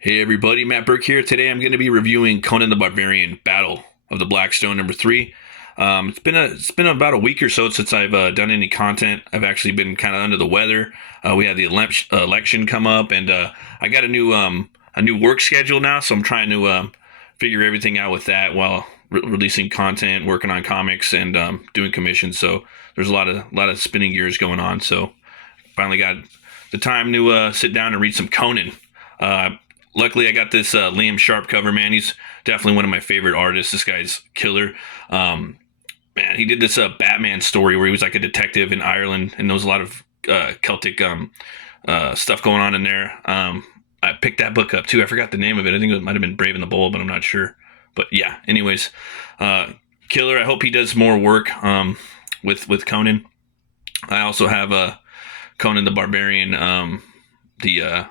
Hey everybody, Matt Burke here. Today I'm going to be reviewing Conan the Barbarian: Battle of the Blackstone #3. It's been about a week or so since I've done any content. I've actually been kind of under the weather. We had the election come up, and I got a new work schedule now, so I'm trying to figure everything out with that while releasing content, working on comics, and doing commissions. So there's a lot of spinning gears going on. So finally got the time to sit down and read some Conan. Uh, Luckily, I got this Liam Sharp cover, man. He's definitely one of my favorite artists. This guy's killer. Man, he did this Batman story where he was like a detective in Ireland, and there was a lot of Celtic stuff going on in there. I picked that book up too. I forgot the name of it. I think it might have been Brave and the Bold, but I'm not sure. But yeah, anyways, killer. I hope he does more work with Conan. I also have Conan the Barbarian, the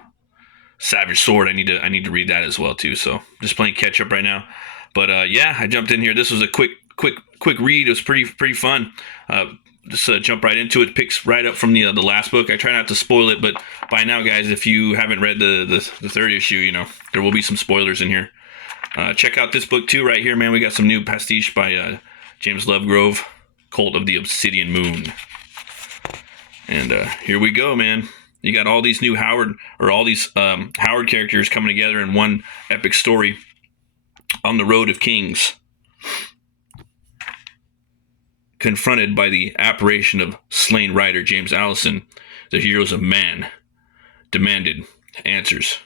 Savage Sword. I need to read that as well too. So just playing catch up right now. But yeah, I jumped in here. This was a quick read. It was pretty fun. Just jump right into it. Picks right up from the last book. I try not to spoil it, but by now, guys, if you haven't read the third issue, there will be some spoilers in here. Check out this book too, right here, man. We got some new pastiche by James Lovegrove, Cult of the Obsidian Moon. And here we go, man. You got all these new Howard characters coming together in one epic story on the Road of Kings. Confronted by the apparition of slain writer James Allison, the heroes of man demanded answers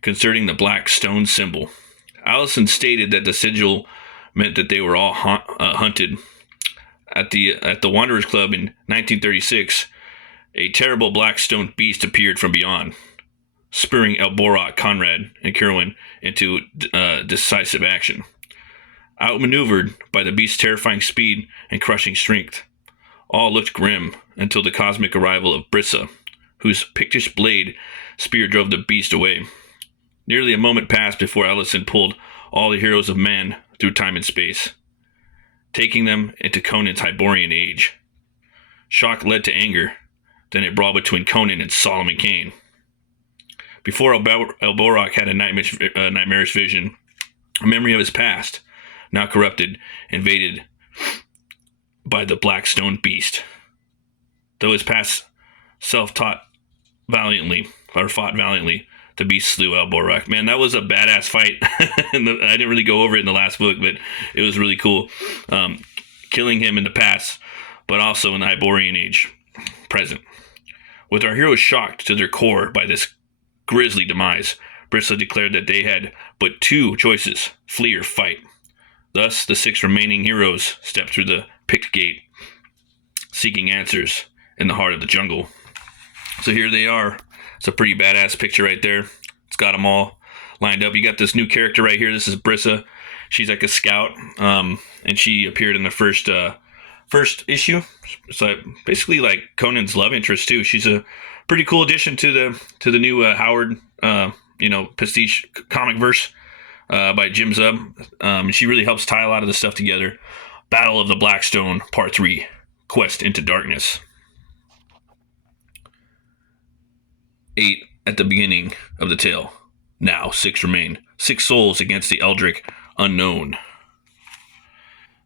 concerning the Blackstone symbol. Allison stated that the sigil meant that they were all hunted. At the Wanderers Club in 1936, a terrible Blackstone beast appeared from beyond, spurring Elborak, Conrad, and Kerwin into decisive action. Outmaneuvered by the beast's terrifying speed and crushing strength, all looked grim until the cosmic arrival of Brissa, whose Pictish blade spear drove the beast away. Nearly a moment passed before Ellison pulled all the heroes of man through time and space, taking them into Conan's Hyborian age. Shock led to anger, then a brawl between Conan and Solomon Kane. Before Elborak had a nightmarish vision, a memory of his past, now corrupted, invaded by the Blackstone beast. Though his past self fought valiantly, the beast slew Elborak. Man, that was a badass fight. I didn't really go over it in the last book, but it was really cool. Killing him in the past, but also in the Hyborian age, present. With our heroes shocked to their core by this grisly demise, Brissa declared that they had but two choices: flee or fight. Thus, the 6 remaining heroes stepped through the picked gate, seeking answers in the heart of the jungle. So here they are. It's a pretty badass picture right there. It's got them all lined up. You got this new character right here. This is Brissa. She's like a scout, and she appeared in the first issue. So basically, like Conan's love interest too. She's a pretty cool addition to the new Howard, pastiche comic verse. By Jim Zub. She really helps tie a lot of the stuff together. Battle of the Blackstone, Part 3, Quest into Darkness. 8 at the beginning of the tale. Now 6 remain. 6 souls against the Eldritch unknown.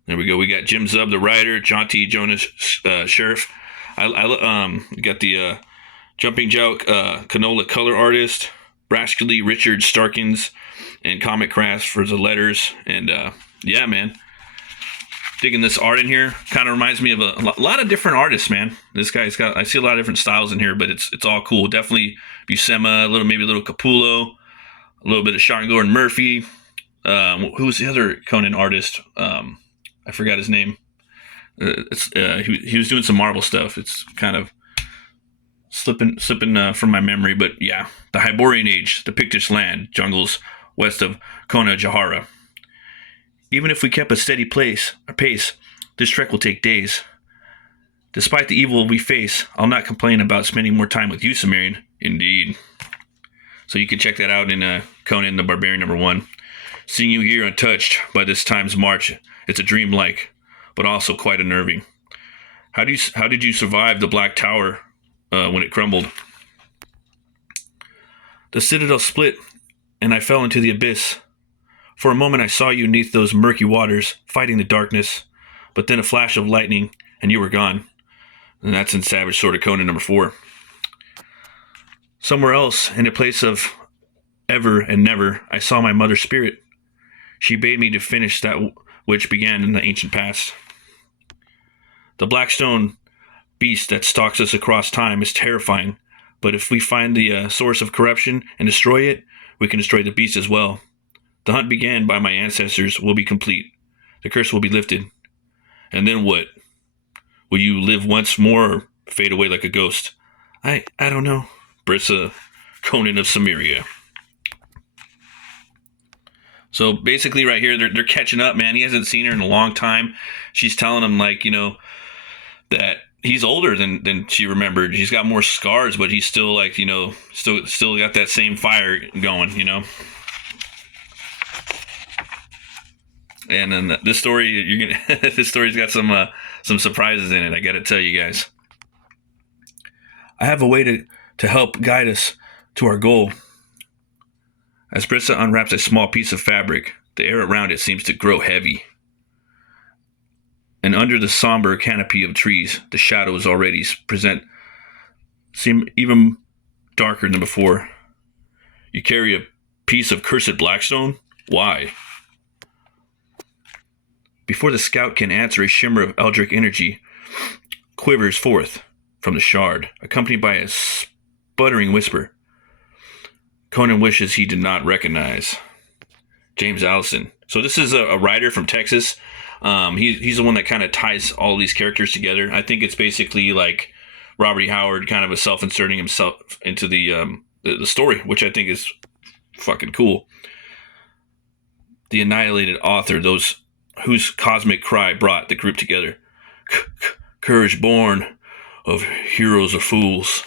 There we go. We got Jim Zub, the writer, Jonty Jonas, sheriff. We got the Jumping Joke, Canola color artist, Brashley Richard Starkins, and Comic Crafts for the letters. And yeah, man, digging this art in here. Kind of reminds me of a lot of different artists, man. This guy's got, I see a lot of different styles in here, but it's all cool. Definitely Buscema, maybe a little Capullo, a little bit of Sean Gordon Murphy. Who's the other Conan artist? I forgot his name. He was doing some Marvel stuff. It's kind of slipping from my memory, but yeah, the Hyborian Age, the Pictish land, jungles west of Kona Jahara. Even if we kept a steady pace, this trek will take days. Despite the evil we face, I'll not complain about spending more time with you, Sumerian. Indeed. So you can check that out in Conan the Barbarian #1. Seeing you here untouched by this time's march, it's a dream-like, but also quite unnerving. How did you survive the Black Tower when it crumbled? The citadel split and I fell into the abyss. For a moment I saw you neath those murky waters, fighting the darkness, but then a flash of lightning, and you were gone. And that's in Savage Sword of Conan number 4. Somewhere else, in a place of ever and never, I saw my mother's spirit. She bade me to finish that which began in the ancient past. The Blackstone beast that stalks us across time is terrifying, but if we find the source of corruption and destroy it, we can destroy the beast as well. The hunt began by my ancestors will be complete. The curse will be lifted. And then what? Will you live once more or fade away like a ghost? I don't know. Brissa, Conan of Samaria. So basically right here, they're catching up, man. He hasn't seen her in a long time. She's telling him, like, that he's older than she remembered. He's got more scars, but he's still, like, still got that same fire going. And then this story, this story's got some surprises in it. I got to tell you guys. I have a way to help guide us to our goal. As Brissa unwraps a small piece of fabric, the air around it seems to grow heavy. And under the somber canopy of trees, the shadows already seem even darker than before. You carry a piece of cursed Blackstone? Why? Before the scout can answer, a shimmer of eldritch energy quivers forth from the shard, accompanied by a sputtering whisper. Conan wishes he did not recognize James Allison. So this is a writer from Texas. He's the one that kind of ties all these characters together. I think it's basically like Robert E. Howard kind of self-inserting himself into the story, which I think is fucking cool. The annihilated author, those whose cosmic cry brought the group together. Courage born of heroes or fools.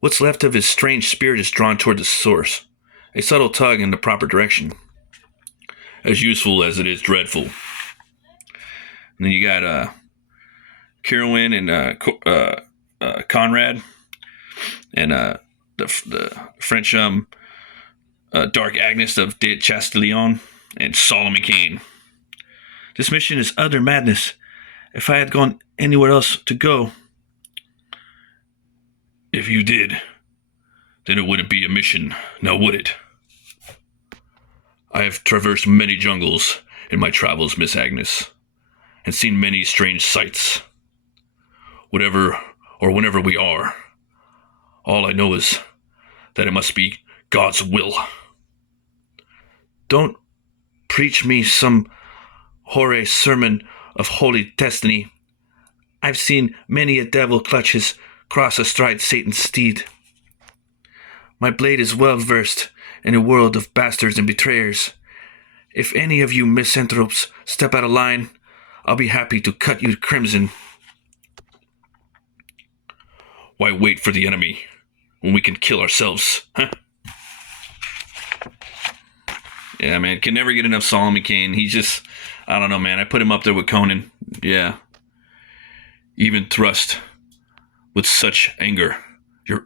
What's left of his strange spirit is drawn toward the source, a subtle tug in the proper direction, as useful as it is dreadful. And then you got Kirwin and Conrad, and the French Dark Agnes of de Chastillon, and Solomon Kane. This mission is utter madness. If I had gone anywhere else to go... If you did, then it wouldn't be a mission, now would it? I have traversed many jungles in my travels, Miss Agnes, and seen many strange sights. Whatever or whenever we are, all I know is that it must be God's will. Don't preach me some hoary sermon of holy destiny. I've seen many a devil clutch his cross astride Satan's steed. My blade is well versed in a world of bastards and betrayers. If any of you misanthropes step out of line, I'll be happy to cut you crimson. Why wait for the enemy when we can kill ourselves, huh? Yeah, man, can never get enough Solomon Kane. He's just, I don't know, man. I put him up there with Conan. Yeah. Even thrust with such anger. Your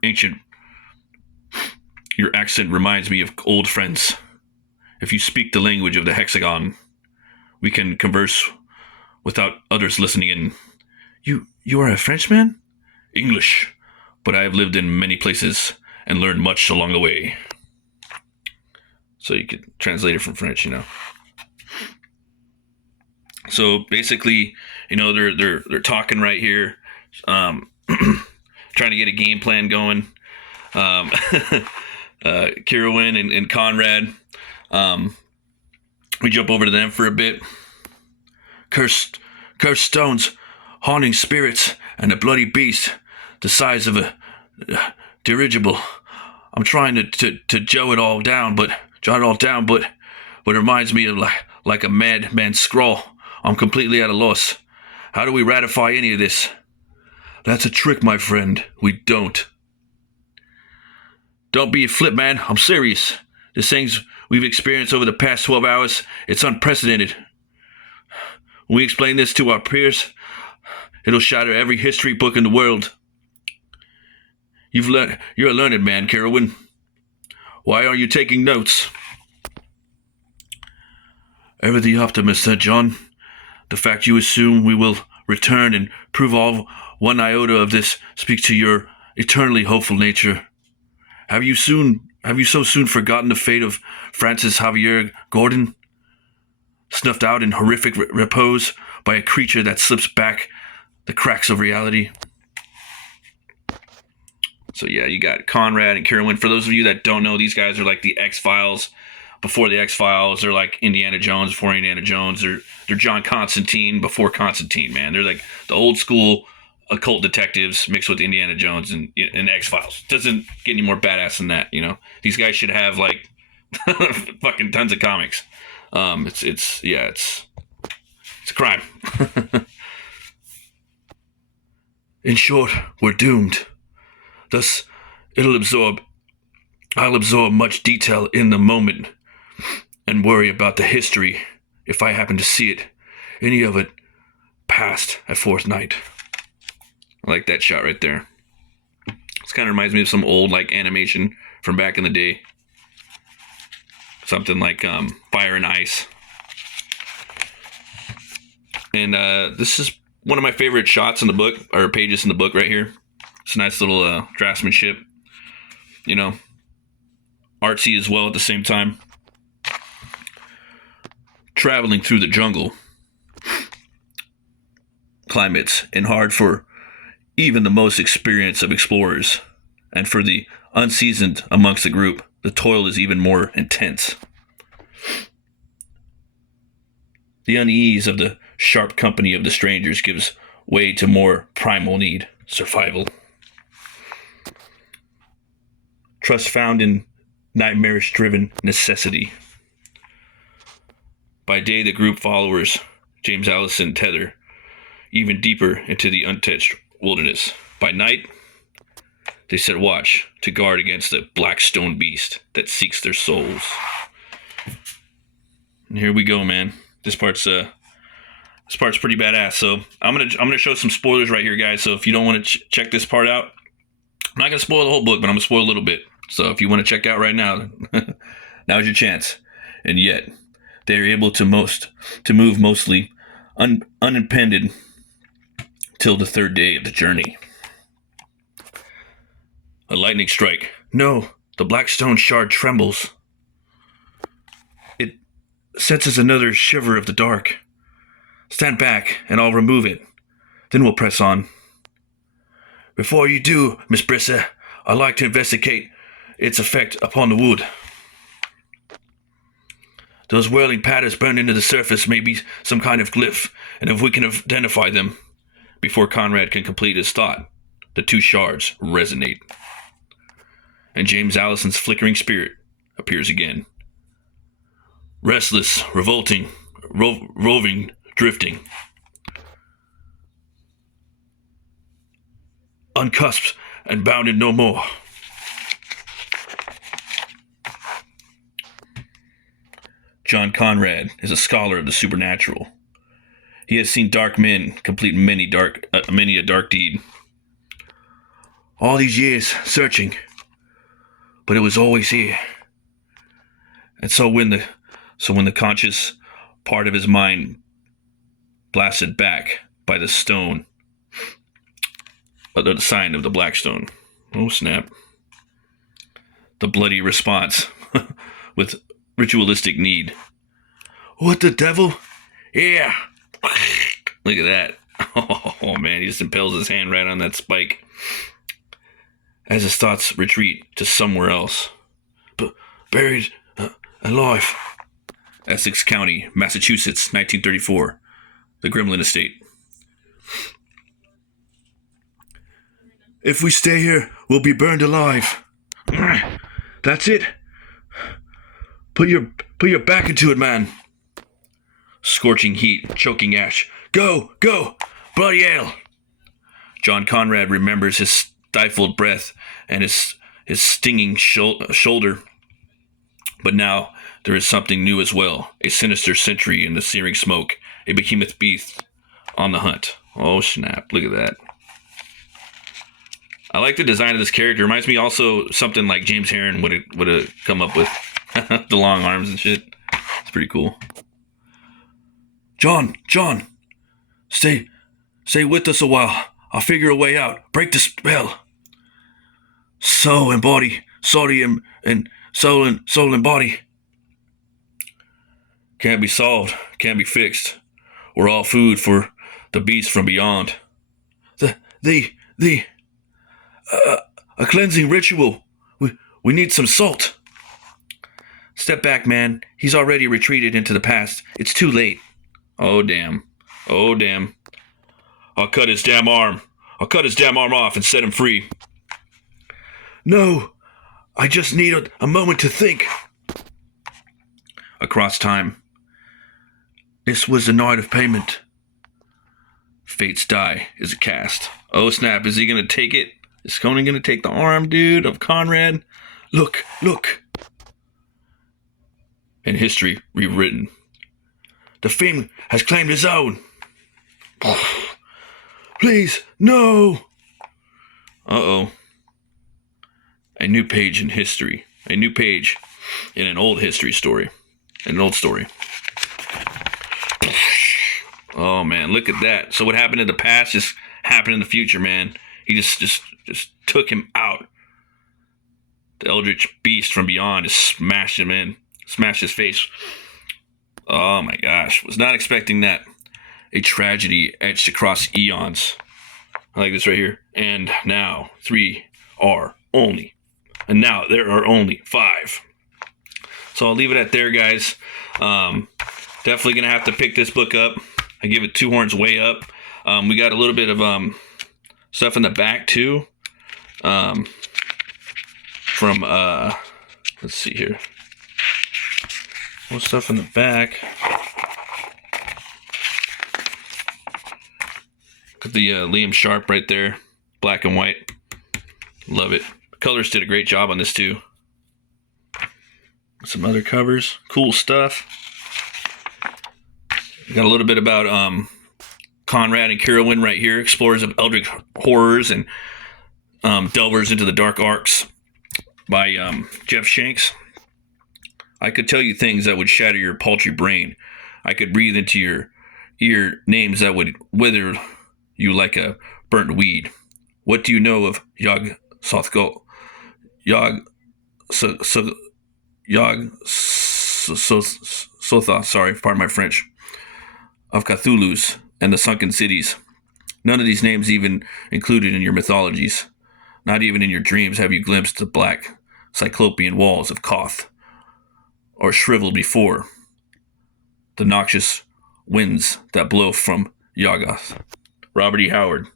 accent reminds me of old friends. If you speak the language of the hexagon, we can converse without others listening in. You are a Frenchman? English, but I have lived in many places and learned much along the way. So you could translate it from French, So basically, they're talking right here. Trying to get a game plan going. Kirwin and Conrad. We jump over to them for a bit. Cursed stones, haunting spirits, and a bloody beast the size of a dirigible. I'm trying to jot it all down, but it reminds me of like a madman's scrawl. I'm completely at a loss. How do we ratify any of this? That's a trick, my friend. We don't. Don't be a flip, man. I'm serious. The things we've experienced over the past 12 hours, it's unprecedented. When we explain this to our peers, it'll shatter every history book in the world. You're a learned man, Kirwin. Why are you taking notes? Ever the optimist, Sir John. The fact you assume we will return and prove all one iota of this speaks to your eternally hopeful nature. Have you so soon forgotten the fate of Francis Javier Gordon, snuffed out in horrific repose by a creature that slips back the cracks of reality? So yeah, you got Conrad and Kerwin. For those of you that don't know, these guys are like the X-Files. Before the X-Files, they're like Indiana Jones before Indiana Jones. They're John Constantine before Constantine, man. They're like the old school occult detectives mixed with Indiana Jones and X-Files. Doesn't get any more badass than that, you know? These guys should have like fucking tons of comics. It's a crime. In short, we're doomed. Thus, I'll absorb much detail in the moment and worry about the history if I happen to see it, any of it, past at fourth night. I like that shot right there. This kind of reminds me of some old like animation from back in the day. Something like Fire and Ice. And this is one of my favorite shots in the book, or pages in the book right here. It's a nice little draftsmanship. You know, artsy as well at the same time. Traveling through the jungle climates and hard for even the most experienced of explorers, and for the unseasoned amongst the group, the toil is even more intense. The unease of the sharp company of the strangers gives way to more primal need, survival. Trust found in nightmarish-driven necessity. By day, the group followers, James Allison, tether even deeper into the untouched wilderness. By night, they set watch to guard against the Blackstone beast that seeks their souls. And here we go, man. This part's pretty badass. So I'm gonna show some spoilers right here, guys. So if you don't want to check this part out, I'm not gonna spoil the whole book, but I'm gonna spoil a little bit. So if you want to check out right now, now's your chance. And yet, they are able to move mostly unimpeded till the third day of the journey. A lightning strike. No, the Blackstone shard trembles. It senses another shiver of the dark. Stand back, and I'll remove it. Then we'll press on. Before you do, Miss Brissa, I'd like to investigate its effect upon the wood. Those whirling patterns burned into the surface may be some kind of glyph, and if we can identify them, before Conrad can complete his thought, the two shards resonate. And James Allison's flickering spirit appears again. Restless, revolting, roving, drifting. Uncusped and bounded no more. John Conrad is a scholar of the supernatural. He has seen dark men complete many a dark deed. All these years searching, but it was always here. And so when the conscious part of his mind blasted back by the stone, the sign of the Blackstone. Oh snap! The bloody response with ritualistic need. What the devil? Yeah. Look at that. Oh man, he just impales his hand right on that spike. As his thoughts retreat to somewhere else. Buried alive. Essex County, Massachusetts, 1934. The Gremlin Estate. If we stay here, we'll be burned alive. That's it. Put your back into it, man. Scorching heat, choking ash. Go, bloody hell. John Conrad remembers his stifled breath and his stinging shoulder. But now there is something new as well. A sinister sentry in the searing smoke. A behemoth beast on the hunt. Oh snap, look at that. I like the design of this character. Reminds me also something like James Herron would have come up with. The long arms and shit. It's pretty cool. John, stay with us a while. I'll figure a way out. Break the spell. Soul and body, sorry, and soul and body. Can't be solved. Can't be fixed. We're all food for the beast from beyond. The a cleansing ritual. We need some salt. Step back, man. He's already retreated into the past. It's too late. Oh, damn. Oh, damn. I'll cut his damn arm. I'll cut his damn arm off and set him free. No. I just need a moment to think. Across time. This was the night of payment. Fate's die is a cast. Oh, snap. Is he going to take it? Is Conan going to take the arm, dude, of Conrad? Look. And history rewritten. The Fiend has claimed his own. Please, no. Uh-oh. A new page in history. A new page in an old history story. An old story. Oh, man, look at that. So what happened in the past just happened in the future, man. He just took him out. The eldritch beast from beyond just smashed him in. Smashed his face. Oh, my gosh. Was not expecting that. A tragedy etched across eons. I like this right here. And now, 3 are only. And now, there are only 5. So I'll leave it at there, guys. Definitely going to have to pick this book up. I give it 2 horns way up. We got a little bit of stuff in the back, too. From, let's see here. More stuff in the back. Got the Liam Sharp right there. Black and white. Love it. Colors did a great job on this, too. Some other covers. Cool stuff. Got a little bit about Conrad and Carolyn right here. Explorers of eldritch horrors and delvers into the dark arcs by Jeff Shanks. I could tell you things that would shatter your paltry brain. I could breathe into your ear names that would wither you like a burnt weed. What do you know of Yog Sothoth? Sorry, pardon my French. Of Cthulhu's and the sunken cities. None of these names even included in your mythologies. Not even in your dreams have you glimpsed the black cyclopean walls of Koth, or shriveled before the noxious winds that blow from Yoggoth. Robert E. Howard,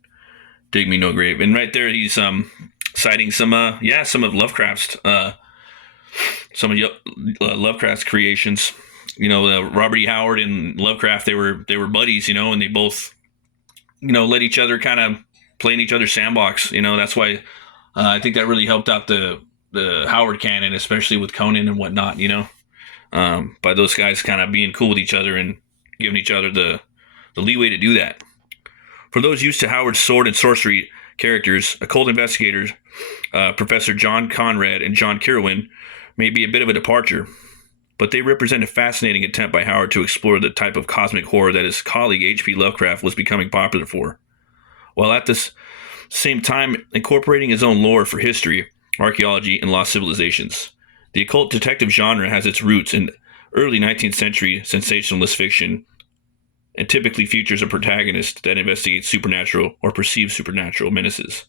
Dig Me No Grave. And right there he's citing some of Lovecraft's Lovecraft's creations. You know, Robert E. Howard and Lovecraft, they were buddies, you know, and they both, you know, let each other kind of play in each other's sandbox. You know, that's why I think that really helped out the Howard canon, especially with Conan and whatnot, you know, by those guys kind of being cool with each other and giving each other the leeway to do that. For those used to Howard's sword and sorcery characters, occult investigators, Professor John Conrad and John Kirwan may be a bit of a departure, but they represent a fascinating attempt by Howard to explore the type of cosmic horror that his colleague H.P. Lovecraft was becoming popular for, while at the same time incorporating his own lore for history, archaeology, and lost civilizations. The occult detective genre has its roots in early 19th century sensationalist fiction and typically features a protagonist that investigates supernatural or perceived supernatural menaces.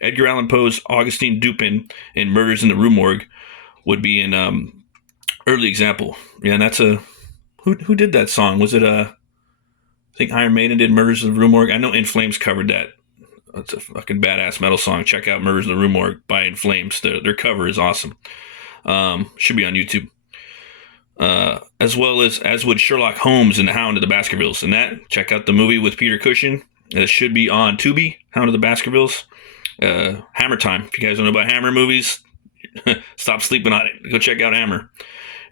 Edgar Allan Poe's Augustine Dupin in Murders in the Rue Morgue would be an early example. Yeah, and that's who did that song? Was it I think Iron Maiden did Murders in the Rue Morgue. I know In Flames covered that. That's a fucking badass metal song. Check out Murders in the Rue Morgue by In Flames. Their cover is awesome. Should be on YouTube. As well as would Sherlock Holmes and the Hound of the Baskervilles. And that, check out the movie with Peter Cushing. It should be on Tubi, Hound of the Baskervilles. Hammer Time. If you guys don't know about Hammer movies, stop sleeping on it. Go check out Hammer.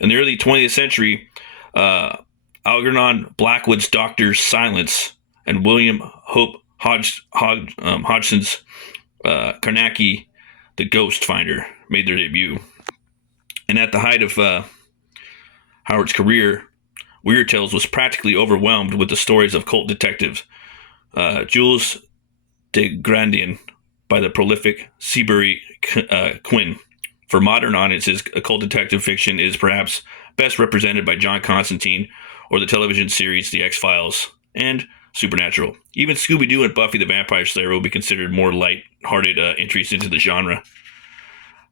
In the early 20th century, Algernon Blackwood's Doctor Silence and William Hope Hodgson's Karnacki, the Ghost Finder, made their debut. And at the height of Howard's career, Weird Tales was practically overwhelmed with the stories of cult detectives Jules de Grandian by the prolific Seabury Quinn. For modern audiences, occult detective fiction is perhaps best represented by John Constantine or the television series The X-Files and Supernatural. Even Scooby-Doo and Buffy the Vampire Slayer will be considered more light-hearted entries into the genre.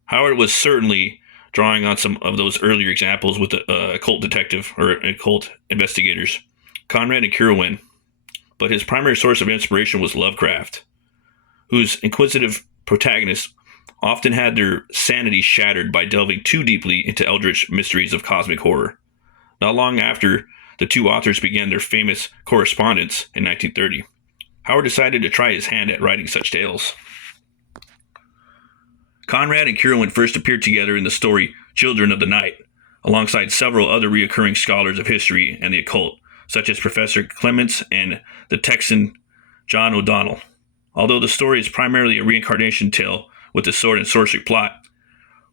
Howard was certainly drawing on some of those earlier examples with occult detective or occult investigators, Conrad and Kerwin, but his primary source of inspiration was Lovecraft, whose inquisitive protagonists often had their sanity shattered by delving too deeply into eldritch mysteries of cosmic horror. Not long after the two authors began their famous correspondence in 1930, Howard decided to try his hand at writing such tales. Conrad and Kerwin first appeared together in the story Children of the Night, alongside several other recurring scholars of history and the occult, such as Professor Clements and the Texan John O'Donnell. Although the story is primarily a reincarnation tale with a sword and sorcery plot,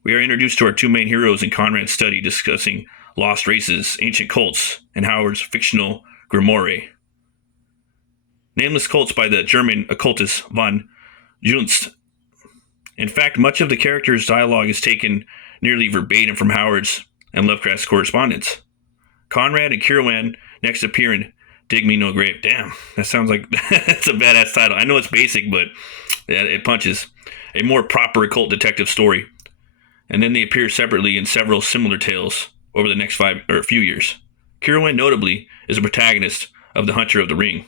we are introduced to our two main heroes in Conrad's study discussing lost races, ancient cults, and Howard's fictional grimoire. Nameless cults by the German occultist von Junst. In fact, much of the characters' dialogue is taken nearly verbatim from Howard's and Lovecraft's correspondence. Conrad and Kerwin next appear in Dig Me No Grave. Damn, that sounds like that's a badass title. I know it's basic, but it punches. A more proper occult detective story. And then they appear separately in several similar tales over the next few years. Kerwin, notably, is a protagonist of The Hunter of the Ring,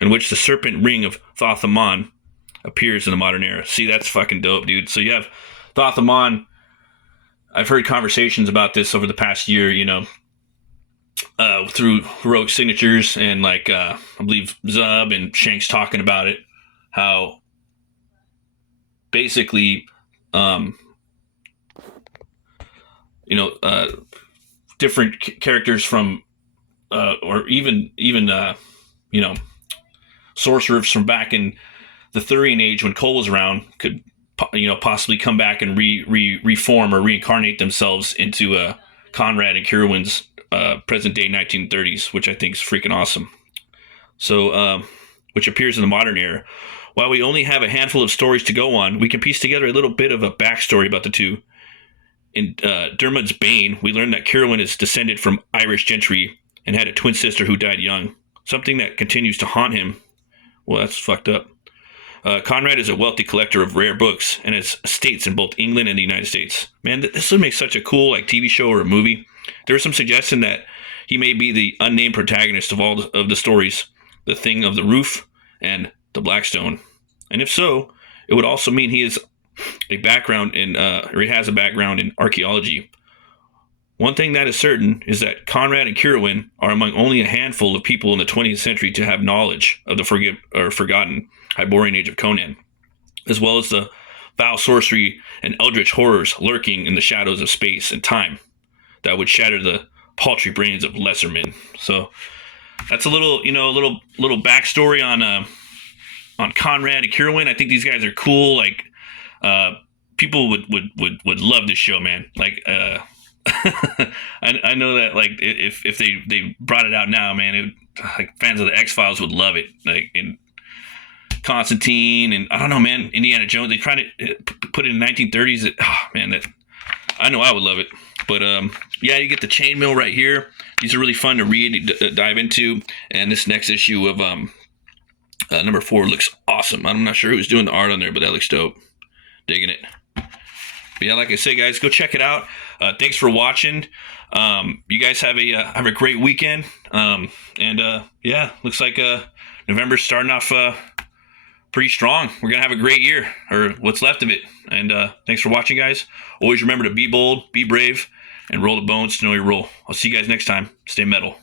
in which the serpent ring of Thoth-Amon appears in the modern era. See, that's fucking dope, dude. So you have Thoth-Amon. I've heard conversations about this over the past year, through Heroic Signatures and I believe Zub and Shanks talking about it, how basically, different characters from, or even sorcerers from back in the Thurian age when Cole was around could, possibly come back and reform or reincarnate themselves into Conrad and Kerwin's present day 1930s, which I think is freaking awesome. So, which appears in the modern era. While we only have a handful of stories to go on, we can piece together a little bit of a backstory about the two. In Dermot's Bane, we learn that Kerwin is descended from Irish gentry and had a twin sister who died young, something that continues to haunt him. Well, that's fucked up. Conrad is a wealthy collector of rare books and has estates in both England and the United States. Man, this would make such a cool TV show or a movie. There was some suggestion that he may be the unnamed protagonist of all of the stories, The Thing of the Roof and The Blackstone. And if so, it would also mean he has a background in archaeology. One thing that is certain is that Conrad and Kerwin are among only a handful of people in the 20th century to have knowledge of the forgotten Hyborian age of Conan, as well as the foul sorcery and eldritch horrors lurking in the shadows of space and time that would shatter the paltry brains of lesser men. So that's a little backstory on Conrad and Kerwin. I think these guys are cool. People would love this show, man. I know that if they brought it out now, man, fans of the X-Files would love it. In Constantine and I don't know, man, Indiana Jones. They tried to put it in the 1930s. I know I would love it. But you get the chainmail right here. These are really fun to read, dive into. And this next issue of number 4 looks awesome. I'm not sure who's doing the art on there, but that looks dope. Digging it. But yeah, like I said, guys, go check it out. Thanks for watching. You guys have a great weekend. Looks like November's starting off pretty strong. We're gonna have a great year, or what's left of it. And thanks for watching, guys. Always remember to be bold, be brave, and roll the bones to know your role. I'll see you guys next time. Stay metal.